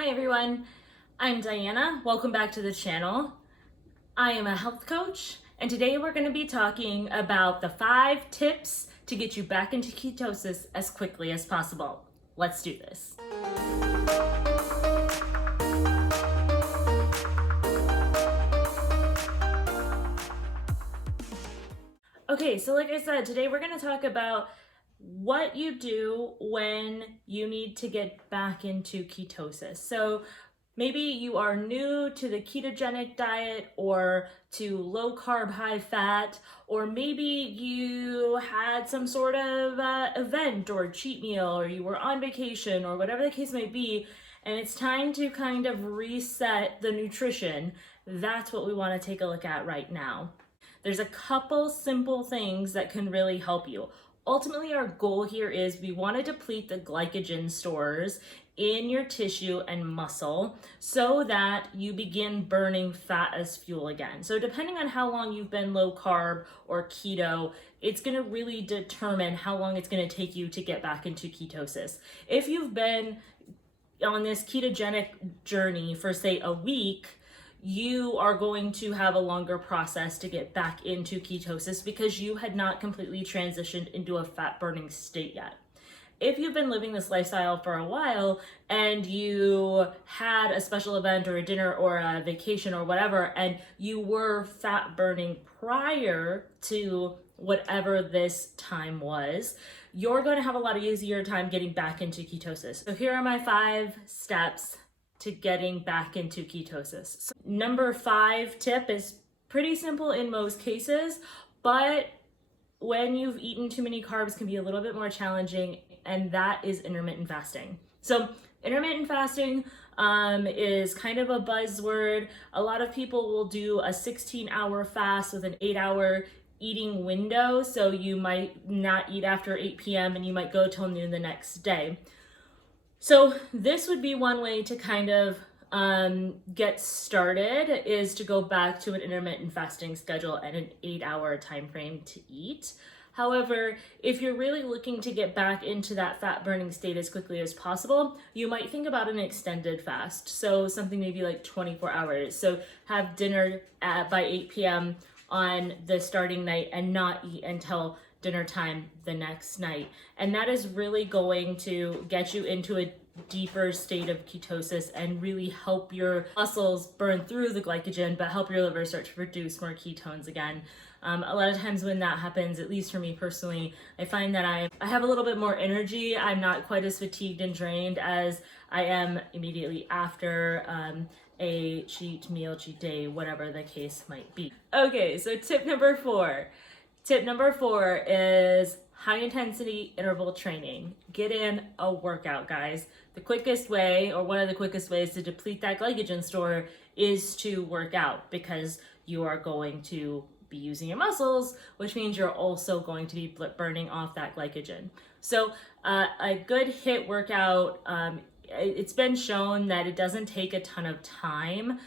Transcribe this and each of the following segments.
Hi everyone, I'm Diana. Welcome back to the channel. I am a health coach, and today we're going to be talking about the 5 tips to get you back into ketosis as quickly as possible. Let's do this. Okay, so like I said, today we're going to talk about what you do when you need to get back into ketosis. So maybe you are new to the ketogenic diet or to low carb, high fat, or maybe you had some sort of event or cheat meal, or you were on vacation, or whatever the case may be, and it's time to kind of reset the nutrition. That's what we want to take a look at right now. There's a couple simple things that can really help you. Ultimately, our goal here is we want to deplete the glycogen stores in your tissue and muscle so that you begin burning fat as fuel again. So depending on how long you've been low carb or keto, it's going to really determine how long it's going to take you to get back into ketosis. If you've been on this ketogenic journey for say a week, you are going to have a longer process to get back into ketosis because you had not completely transitioned into a fat burning state yet. If you've been living this lifestyle for a while and you had a special event or a dinner or a vacation or whatever, and you were fat burning prior to whatever this time was, you're going to have a lot easier time getting back into ketosis. So here are my 5 steps to getting back into ketosis. So number 5 tip is pretty simple in most cases, but when you've eaten too many carbs can be a little bit more challenging, and that is intermittent fasting. So intermittent fasting is kind of a buzzword. A lot of people will do a 16-hour fast with an 8-hour eating window. So you might not eat after 8 p.m. and you might go till noon the next day. So this would be one way to kind of get started, is to go back to an intermittent fasting schedule and an 8-hour time frame to eat. However, if you're really looking to get back into that fat burning state as quickly as possible, you might think about an extended fast. So something maybe like 24 hours. So have dinner by 8 p.m. on the starting night and not eat until dinner time the next night. And that is really going to get you into a deeper state of ketosis and really help your muscles burn through the glycogen, but help your liver start to produce more ketones again. A lot of times when that happens, at least for me personally, I find that I have a little bit more energy. I'm not quite as fatigued and drained as I am immediately after a cheat meal, cheat day, whatever the case might be. Okay, so tip number 4. Tip number 4 is high intensity interval training. Get in a workout, guys. The quickest way, or one of the quickest ways to deplete that glycogen store, is to work out, because you are going to be using your muscles, which means you're also going to be burning off that glycogen. So a good HIIT workout, it's been shown that it doesn't take a ton of time,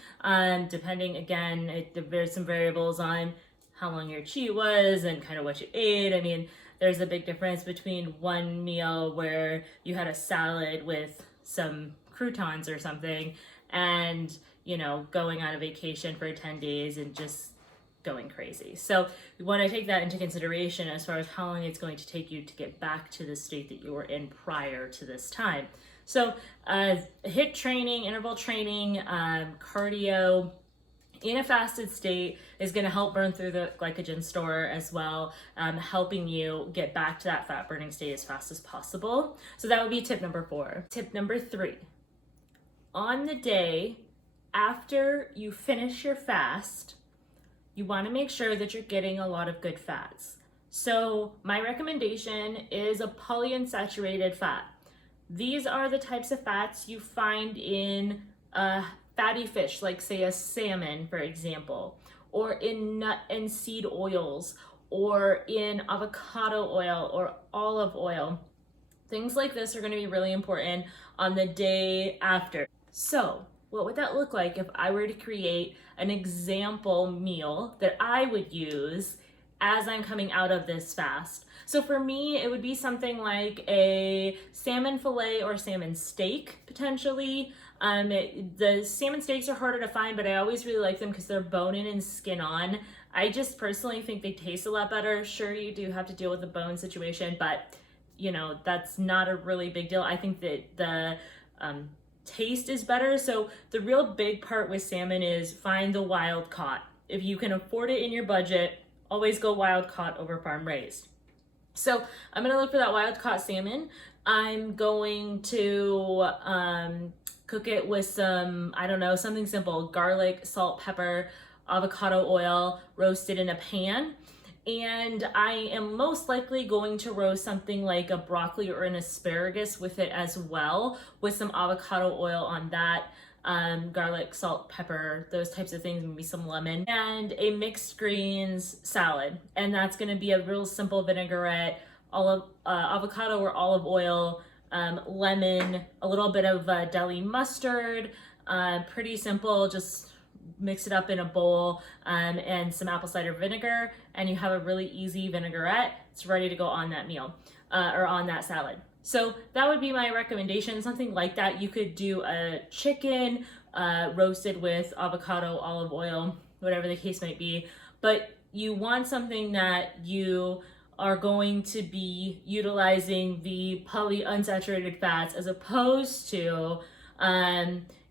depending, again, there's some variables on how long your cheat was and kind of what you ate. I mean, there's a big difference between one meal where you had a salad with some croutons or something and, you know, going on a vacation for 10 days and just going crazy. So we want to take that into consideration as far as how long it's going to take you to get back to the state that you were in prior to this time. So HIIT training, interval training, cardio in a fasted state is going to help burn through the glycogen store as well, helping you get back to that fat burning state as fast as possible. So that would be tip number 4. Tip number 3, on the day after you finish your fast, you want to make sure that you're getting a lot of good fats. So my recommendation is a polyunsaturated fat. These are the types of fats you find in fatty fish, like say a salmon, for example, or in nut and seed oils, or in avocado oil or olive oil. Things like this are going to be really important on the day after. So what would that look like if I were to create an example meal that I would use as I'm coming out of this fast. So for me, it would be something like a salmon fillet or salmon steak, potentially. The salmon steaks are harder to find, but I always really like them because they're bone in and skin on. I just personally think they taste a lot better. Sure, you do have to deal with the bone situation, but you know, that's not a really big deal. I think that the taste is better. So the real big part with salmon is find the wild caught. If you can afford it in your budget, always go wild caught over farm raised. So I'm gonna look for that wild caught salmon. I'm going to cook it with some, I don't know, something simple: garlic, salt, pepper, avocado oil, roasted in a pan. And I am most likely going to roast something like a broccoli or an asparagus with it as well, with some avocado oil on that, garlic, salt, pepper, those types of things, maybe some lemon, and a mixed greens salad. And that's going to be a real simple vinaigrette, avocado or olive oil, lemon, a little bit of deli mustard, pretty simple, just mix it up in a bowl, and some apple cider vinegar, and you have a really easy vinaigrette. It's ready to go on that meal, or on that salad. So that would be my recommendation, something like that. You could do a chicken roasted with avocado, olive oil, whatever the case might be, but you want something that you are going to be utilizing the polyunsaturated fats as opposed to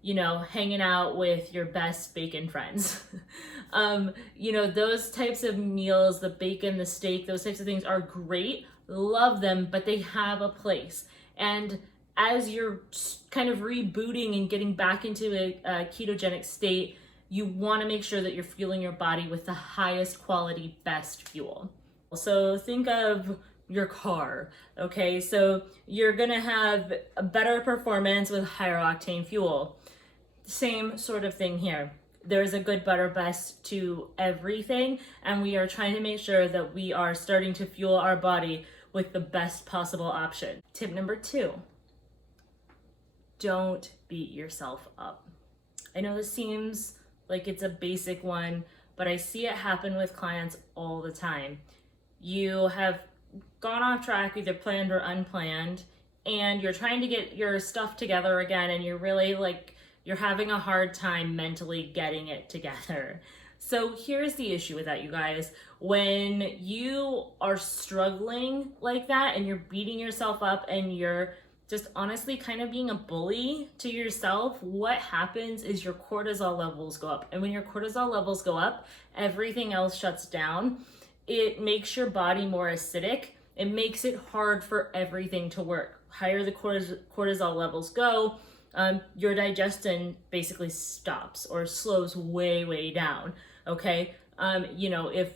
you know, hanging out with your best bacon friends. You know, those types of meals, the bacon, the steak, those types of things are great. Love them, but they have a place. And as you're kind of rebooting and getting back into a ketogenic state, you want to make sure that you're fueling your body with the highest quality, best fuel. So think of your car, okay? So you're gonna have a better performance with higher octane fuel. Same sort of thing here. There's a good, better, best to everything, and we are trying to make sure that we are starting to fuel our body with the best possible option. Tip number 2, don't beat yourself up. I know this seems like it's a basic one, but I see it happen with clients all the time. You have gone off track, either planned or unplanned, and you're trying to get your stuff together again, and you're really like, you're having a hard time mentally getting it together. So here's the issue with that, you guys. When you are struggling like that and you're beating yourself up and you're just honestly kind of being a bully to yourself, what happens is your cortisol levels go up. And when your cortisol levels go up, everything else shuts down. It makes your body more acidic. It makes it hard for everything to work. Higher the cortisol levels go, your digestion basically stops or slows way down. Okay, you know, if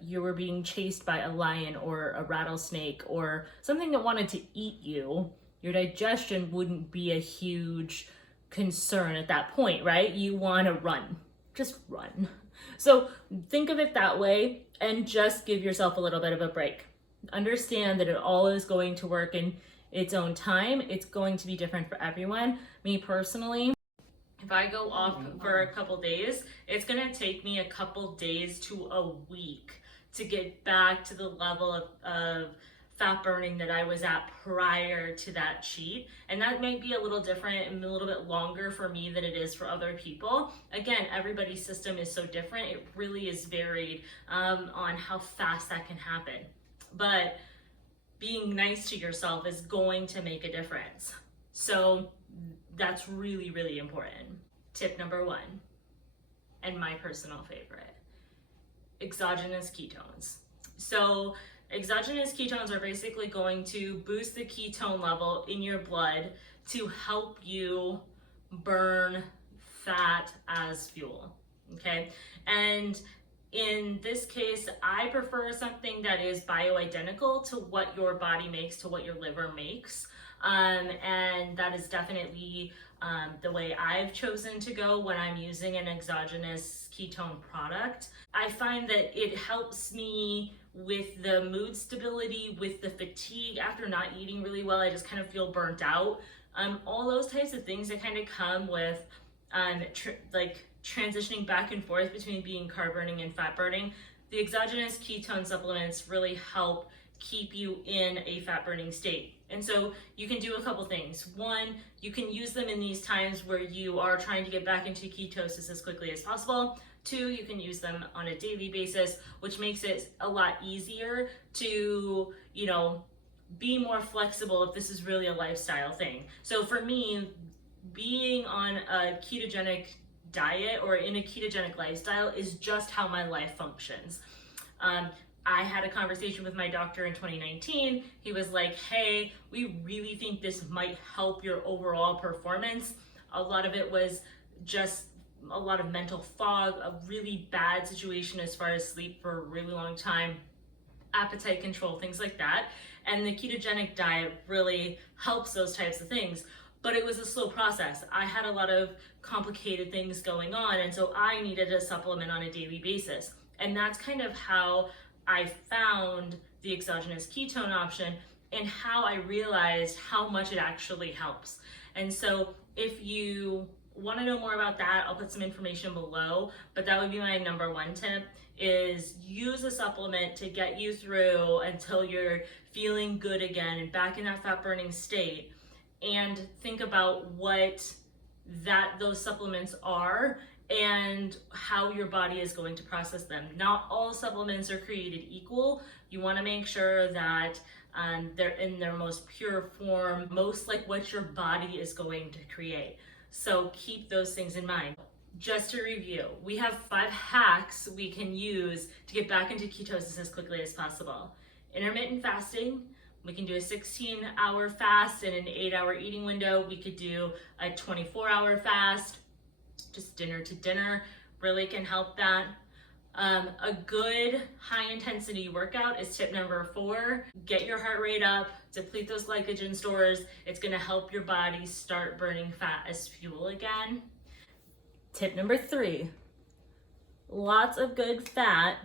you were being chased by a lion or a rattlesnake or something that wanted to eat you, your digestion wouldn't be a huge concern at that point, right? You want to run, just run. So think of it that way and just give yourself a little bit of a break. Understand that it all is going to work in its own time. It's going to be different for everyone. Me personally, if I go off for a couple days, it's gonna take me a couple days to a week to get back to the level of fat burning that I was at prior to that cheat. And that might be a little different and a little bit longer for me than it is for other people. Again, everybody's system is so different. It really is varied on how fast that can happen. But being nice to yourself is going to make a difference. So that's really important. Tip number 1, and my personal favorite, exogenous ketones. So exogenous ketones are basically going to boost the ketone level in your blood to help you burn fat as fuel, okay? And in this case, I prefer something that is bioidentical to what your body makes, to what your liver makes. And that is definitely the way I've chosen to go when I'm using an exogenous ketone product. I find that it helps me with the mood stability, with the fatigue after not eating really well. I just kind of feel burnt out. All those types of things that kind of come with like transitioning back and forth between being carb burning and fat burning. The exogenous ketone supplements really help keep you in a fat burning state. And so you can do a couple things. One, you can use them in these times where you are trying to get back into ketosis as quickly as possible. Two, you can use them on a daily basis, which makes it a lot easier to, be more flexible if this is really a lifestyle thing. So for me, being on a ketogenic diet or in a ketogenic lifestyle is just how my life functions. I had a conversation with my doctor in 2019. He was like, hey, we really think this might help your overall performance. A lot of it was just a lot of mental fog, a really bad situation as far as sleep for a really long time, appetite control, things like that. And the ketogenic diet really helps those types of things. But it was a slow process. I had a lot of complicated things going on, and so I needed a supplement on a daily basis. And that's kind of how I found the exogenous ketone option and how I realized how much it actually helps. And so if you want to know more about that, I'll put some information below, but that would be my number one tip, is use a supplement to get you through until you're feeling good again and back in that fat burning state. And think about what those supplements are and how your body is going to process them. Not all supplements are created equal. You want to make sure that they're in their most pure form, most like what your body is going to create. So keep those things in mind. Just to review, we have 5 hacks we can use to get back into ketosis as quickly as possible. Intermittent fasting. We can do a 16-hour fast in an 8-hour eating window. We could do a 24-hour fast, just dinner to dinner, really can help that. A good high-intensity workout is tip number 4. Get your heart rate up, deplete those glycogen stores. It's gonna help your body start burning fat as fuel again. Tip number 3, lots of good fat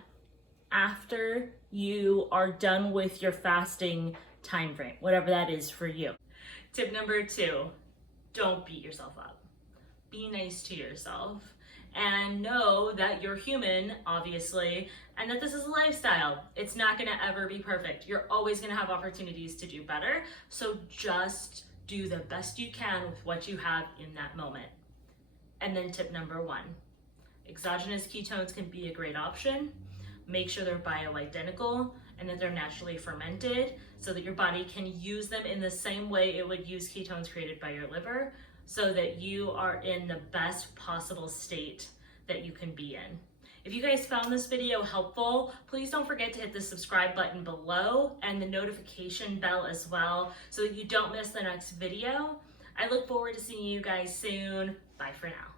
after you are done with your fasting time frame, whatever that is for you. Tip number 2, don't beat yourself up. Be nice to yourself and know that you're human, obviously, and that this is a lifestyle. It's not gonna ever be perfect. You're always gonna have opportunities to do better. So just do the best you can with what you have in that moment. And then tip number 1, exogenous ketones can be a great option. Make sure they're bioidentical and that they're naturally fermented so that your body can use them in the same way it would use ketones created by your liver, so that you are in the best possible state that you can be in. If you guys found this video helpful, please don't forget to hit the subscribe button below and the notification bell as well so that you don't miss the next video. I look forward to seeing you guys soon. Bye for now.